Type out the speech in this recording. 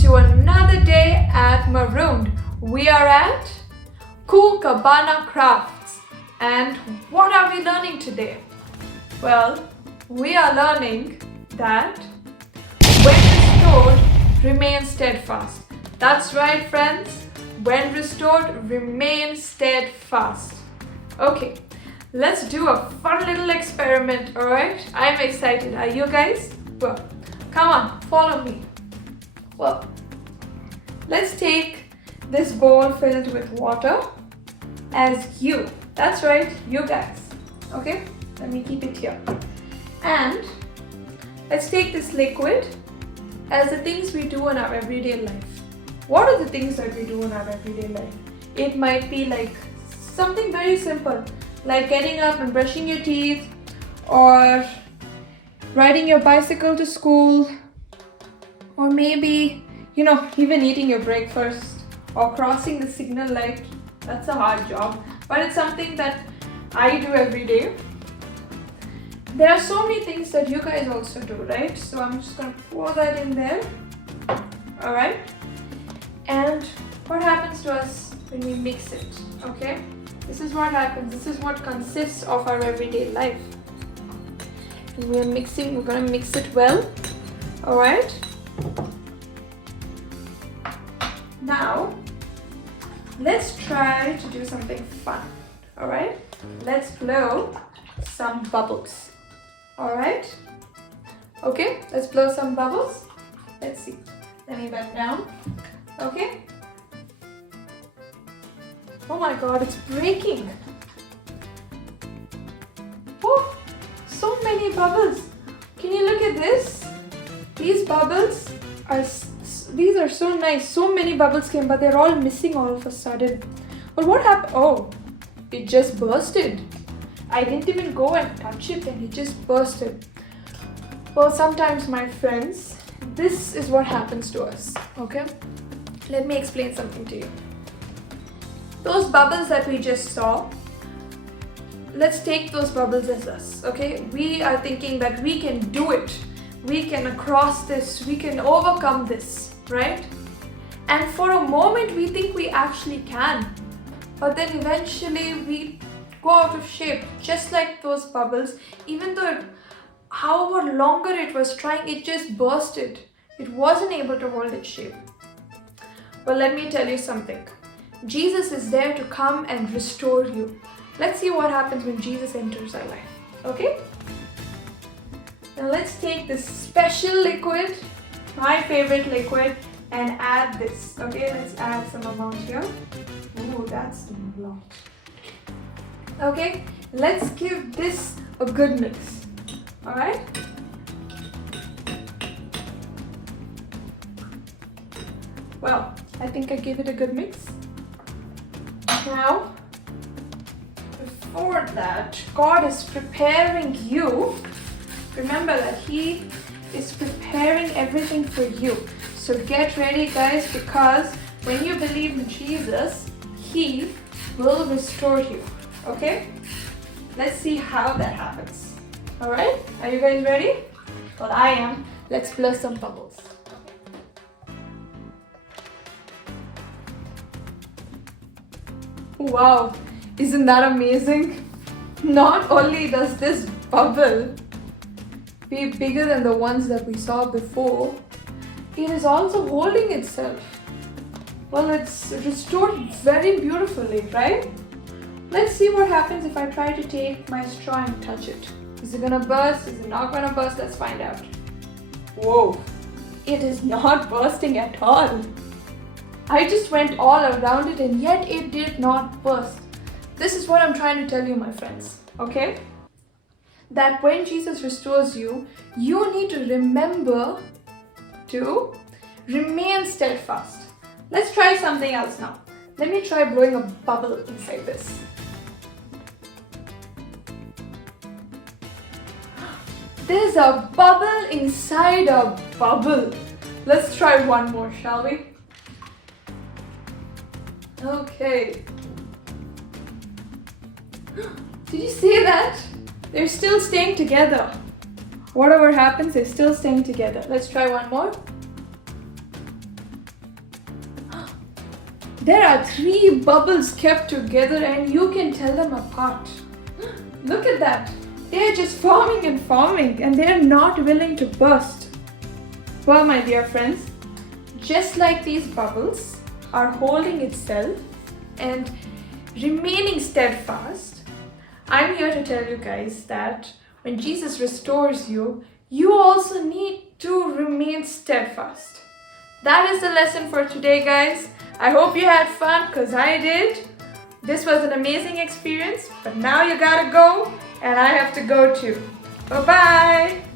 to another day at Marooned. We are at Cool Cabana Crafts. And what are we learning today? Well, we are learning that when restored, remain steadfast. That's right, friends. When restored, remain steadfast. Okay, let's do a fun little experiment, alright? I'm excited. Are you guys? Well, come on, follow me. Well, let's take this bowl filled with water as you. That's right, you guys. Okay, let me keep it here. And let's take this liquid as the things we do in our everyday life. What are the things that we do in our everyday life? It might be like something very simple, like getting up and brushing your teeth, or riding your bicycle to school, or maybe, even eating your breakfast or crossing the signal light. That's a hard job, but it's something that I do every day. There are so many things that you guys also do, right? So I'm just going to pour that in there. All right. And what happens to us when we mix it? Okay. This is what happens. This is what consists of our everyday life. And we're going to mix it well. All right. Now, let's try to do something fun. All right. Let's blow some bubbles. All right. Okay. Let's blow some bubbles. Let's see. Let me bend down. Okay. Oh my God, it's breaking. Oh, so many bubbles. Can you look at this? These bubbles these are so nice. So many bubbles came, but they're all missing all of a sudden. But what happened? Oh, it just bursted. I didn't even go and touch it and it just bursted. Well, sometimes, my friends, this is what happens to us. Okay? Let me explain something to you. Those bubbles that we just saw, let's take those bubbles as us, okay? We are thinking that we can do it. We can cross this. We can overcome this, right? And for a moment, we think we actually can. But then eventually, we go out of shape, just like those bubbles. Even though however longer it was trying, it just bursted. It wasn't able to hold its shape. Well, let me tell you something. Jesus is there to come and restore you. Let's see what happens when Jesus enters our life. Okay? Now let's take this special liquid, my favorite liquid, and add this. Okay, let's add some amount here. Ooh, that's a lot. Okay, let's give this a good mix. Alright? Well, I think I gave it a good mix. Now, before that, God is preparing you. Remember that He is preparing everything for you. So get ready, guys, because when you believe in Jesus, He will restore you. Okay? Let's see how that happens. Alright? Are you guys ready? Well, I am. Let's blow some bubbles. Wow, isn't that amazing? Not only does this bubble be bigger than the ones that we saw before, it is also holding itself. Well, it's restored very beautifully, right? Let's see what happens if I try to take my straw and touch it. Is it gonna burst? Is it not gonna burst? Let's find out. Whoa, it is not bursting at all. I just went all around it and yet it did not burst. This is what I'm trying to tell you, my friends, okay? That when Jesus restores you, you need to remember to remain steadfast. Let's try something else now. Let me try blowing a bubble inside this. There's a bubble inside a bubble. Let's try one more, shall we? Okay. Did you see that? They're still staying together. Whatever happens, they're still staying together. Let's try one more. there are 3 bubbles kept together and you can tell them apart. Look at that. They're just forming and forming and they're not willing to burst. Well, my dear friends, just like these bubbles are holding itself and remaining steadfast, I'm here to tell you guys that when Jesus restores you, you also need to remain steadfast. That is the lesson for today, guys. I hope you had fun because I did. This was an amazing experience, but now you gotta go and I have to go too. Bye-bye.